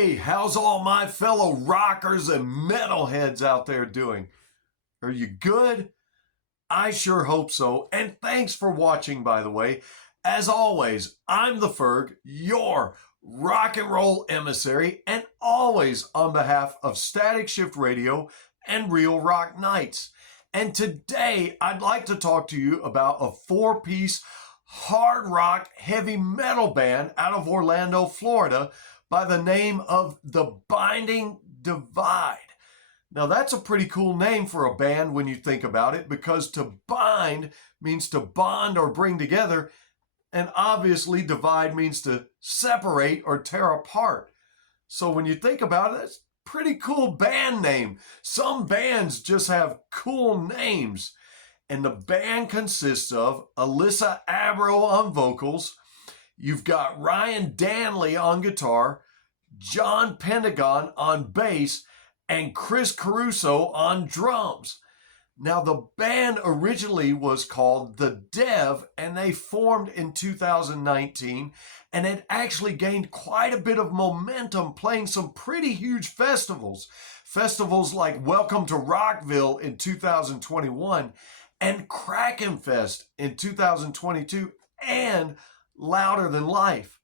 Hey, how's all my fellow rockers and metalheads out there doing? Are you good? I sure hope so, and thanks for watching, by the way. As always, I'm the Ferg, your rock and roll emissary, and always on behalf of Static Shift Radio and Real Rock Nights. And today, I'd like to talk to you about a four-piece hard rock heavy metal band out of Orlando, Florida, by the name of The Binding Divide. Now, that's a pretty cool name for a band when you think about it, because to bind means to bond or bring together, and obviously divide means to separate or tear apart. So when you think about it, it's a pretty cool band name. Some bands just have cool names. And the band consists of Alyssa Abro on vocals, you've got Ryan Danley on guitar, John Pentagon on bass, and Chris Caruso on drums. Now, the band originally was called The Dev, and they formed in 2019, and it actually gained quite a bit of momentum, playing some pretty huge festivals. Festivals like Welcome to Rockville in 2021, and Kraken Fest in 2022, and Louder Than Life.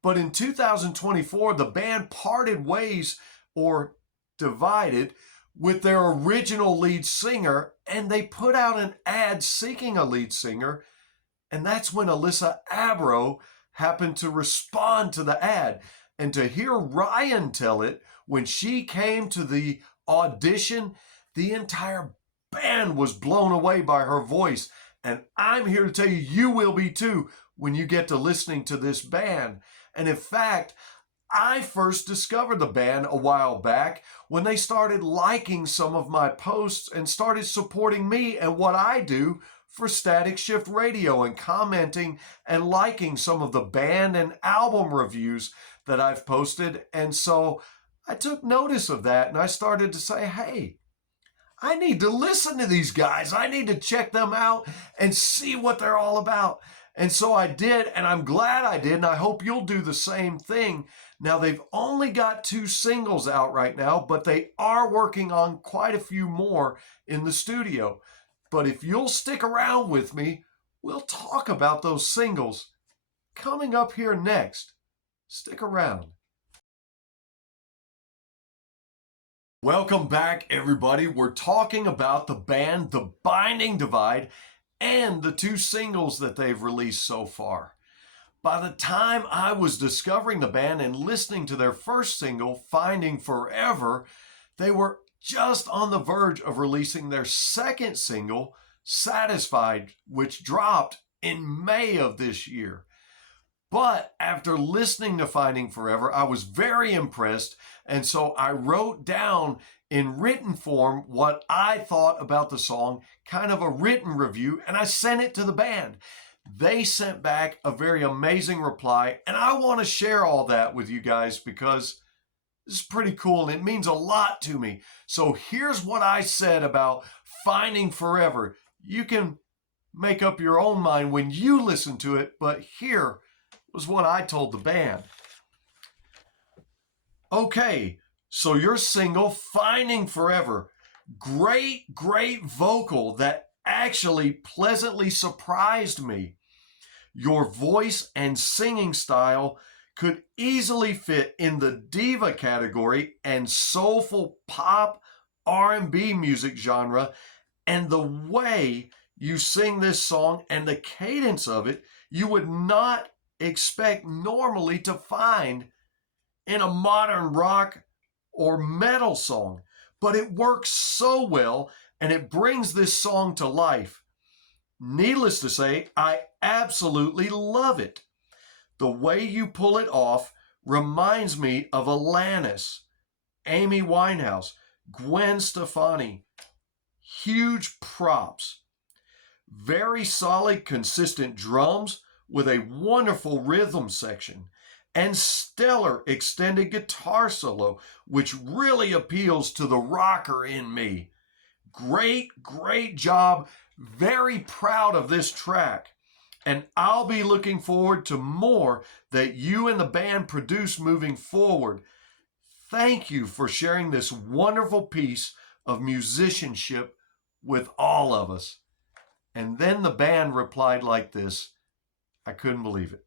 But in 2024, the band parted ways, or divided, with their original lead singer, and they put out an ad seeking a lead singer, and that's when Alyssa Abro happened to respond to the ad. And to hear Ryan tell it, when she came to the audition, the entire band was blown away by her voice. And I'm here to tell you, you will be too when you get to listening to this band. And in fact, I first discovered the band a while back when they started liking some of my posts and started supporting me and what I do for Static Shift Radio, and commenting and liking some of the band and album reviews that I've posted. And so I took notice of that, and I started to say, hey, I need to listen to these guys. I need to check them out and see what they're all about. And so I did, and I'm glad I did, and I hope you'll do the same thing. Now, they've only got 2 singles out right now, but they are working on quite a few more in the studio. But if you'll stick around with me, we'll talk about those singles coming up here next. Stick around. Welcome back, everybody. We're talking about the band The Binding Divide and the 2 singles that they've released so far. By the time I was discovering the band and listening to their first single, Finding Forever, they were just on the verge of releasing their second single, Satisfied, which dropped in May of this year. But after listening to Finding Forever, I was very impressed, and so I wrote down in written form what I thought about the song, kind of a written review, and I sent it to the band. They sent back a very amazing reply, and I want to share all that with you guys because this is pretty cool and it means a lot to me. So here's what I said about Finding Forever. You can make up your own mind when you listen to it, but here was what I told the band. Okay, so your single, Finding Forever, great vocal that actually pleasantly surprised me. Your voice and singing style could easily fit in the diva category and soulful pop R&B music genre, and the way you sing this song and the cadence of it, you would not expect normally to find in a modern rock or metal song, but it works so well and it brings this song to life. Needless to say, I absolutely love it. The way you pull it off reminds me of Alanis, Amy Winehouse, Gwen Stefani. Huge props. Very solid, consistent drums with a wonderful rhythm section, and stellar extended guitar solo, which really appeals to the rocker in me. Great job. Very proud of this track. And I'll be looking forward to more that you and the band produce moving forward. thank you for sharing this wonderful piece of musicianship with all of us. And then the band replied like this. I couldn't believe it.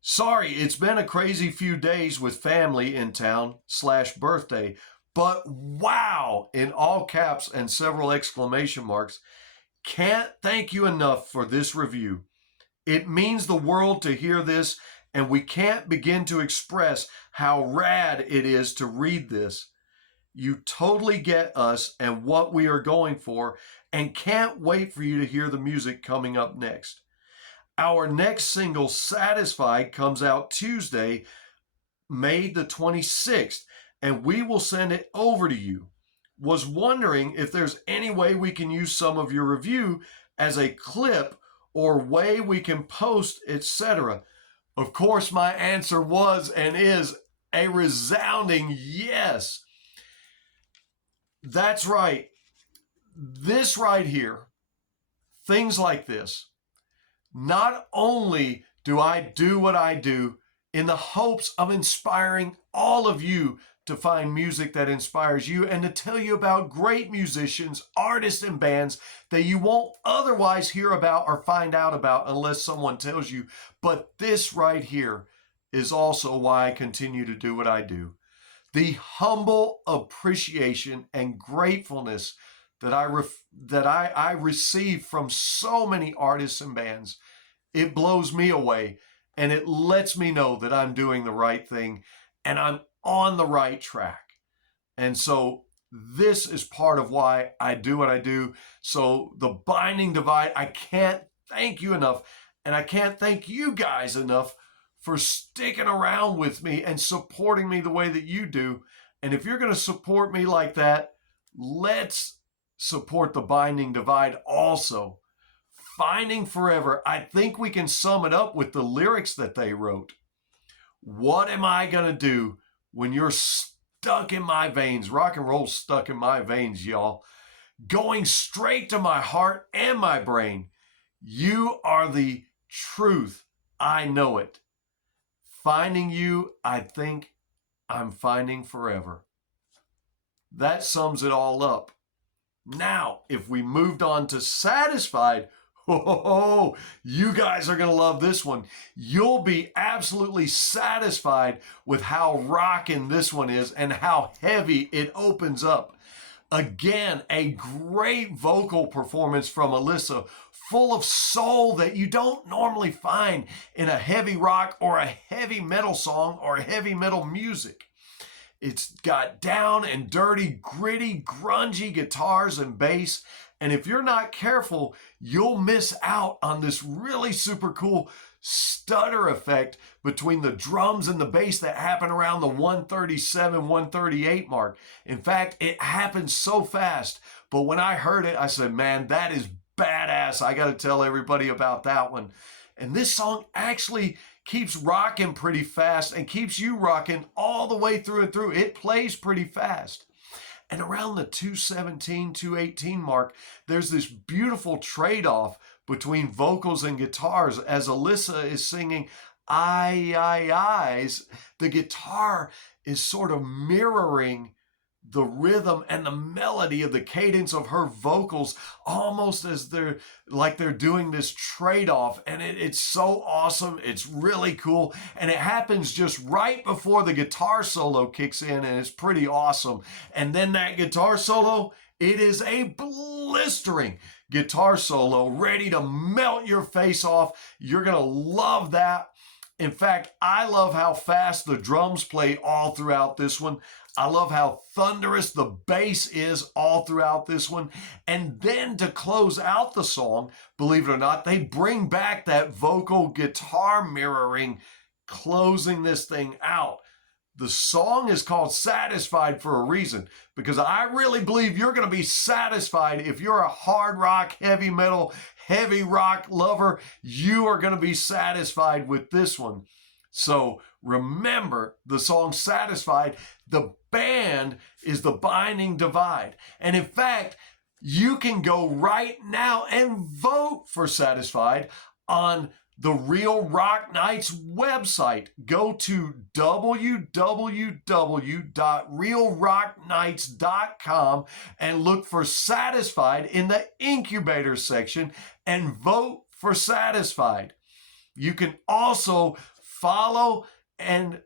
Sorry, it's been a crazy few days with family in town / birthday, but wow, in all caps and several exclamation marks. Can't thank you enough for this review. It means the world to hear this, and we can't begin to express how rad it is to read this. You totally get us and what we are going for, and can't wait for you to hear the music coming up next. Our next single, Satisfied, comes out Tuesday, May the 26th, and we will send it over to you. Was wondering if there's any way we can use some of your review as a clip or way we can post, etc. Of course, my answer was and is a resounding yes. That's right. This right here, things like this. Not only do I do what I do in the hopes of inspiring all of you to find music that inspires you and to tell you about great musicians, artists, and bands that you won't otherwise hear about or find out about unless someone tells you. But this right here is also why I continue to do what I do. The humble appreciation and gratefulness that I receive from so many artists and bands, it blows me away, and it lets me know that I'm doing the right thing and I'm on the right track. And so this is part of why I do what I do. So the Binding Divide, I can't thank you enough, and I can't thank you guys enough for sticking around with me and supporting me the way that you do. And if you're going to support me like that, let's support the Binding Divide also. Finding Forever, I think we can sum it up with the lyrics that they wrote. What am I going to do when you're stuck in my veins? Rock and roll stuck in my veins, y'all. Going straight to my heart and my brain. You are the truth. I know it. Finding you, I think I'm finding forever. That sums it all up. Now, if we moved on to Satisfied, oh, you guys are going to love this one. You'll be absolutely satisfied with how rockin' this one is and how heavy it opens up. Again, a great vocal performance from Alyssa, full of soul that you don't normally find in a heavy rock or a heavy metal song or heavy metal music. It's got down and dirty, gritty, grungy guitars and bass. And if you're not careful, you'll miss out on this really super cool stutter effect between the drums and the bass that happen around the 137, 138 mark. In fact, it happens so fast. But when I heard it, I said, man, that is badass. I got to tell everybody about that one. And this song actually keeps rocking pretty fast and keeps you rocking all the way through and through. It plays pretty fast. And around the 217, 218 mark, there's this beautiful trade-off between vocals and guitars. As Alyssa is singing eyes, the guitar is sort of mirroring the rhythm and the melody of the cadence of her vocals, almost as they're doing this trade-off. And it's so awesome. It's really cool. And it happens just right before the guitar solo kicks in, and it's pretty awesome. And then that guitar solo, it is a blistering guitar solo ready to melt your face off. You're going to love that. In fact, I love how fast the drums play all throughout this one. I love how thunderous the bass is all throughout this one. And then to close out the song, believe it or not, they bring back that vocal guitar mirroring, closing this thing out. The song is called Satisfied for a reason, because I really believe you're going to be satisfied if you're a hard rock, heavy metal, heavy rock lover. You are going to be satisfied with this one. So remember the song Satisfied. The band is the Binding Divide. And in fact, you can go right now and vote for Satisfied on the Real Rock Nights website. Go to www.realrocknights.com and look for Satisfied in the incubator section and vote for Satisfied. You can also follow and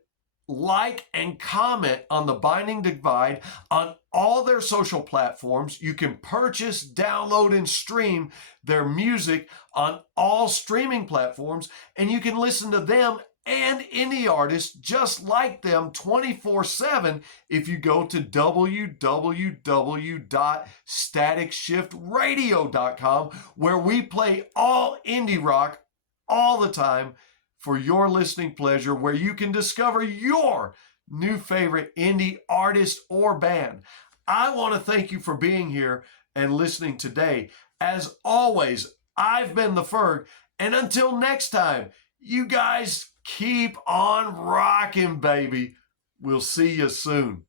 like and comment on the Binding Divide on all their social platforms. You can purchase, download, and stream their music on all streaming platforms, and you can listen to them and indie artists just like them 24/7 if you go to www.staticshiftradio.com, where we play all indie rock all the time for your listening pleasure, where you can discover your new favorite indie artist or band. I want to thank you for being here and listening today. As always, I've been the Ferg, and until next time, you guys keep on rocking, baby. We'll see you soon.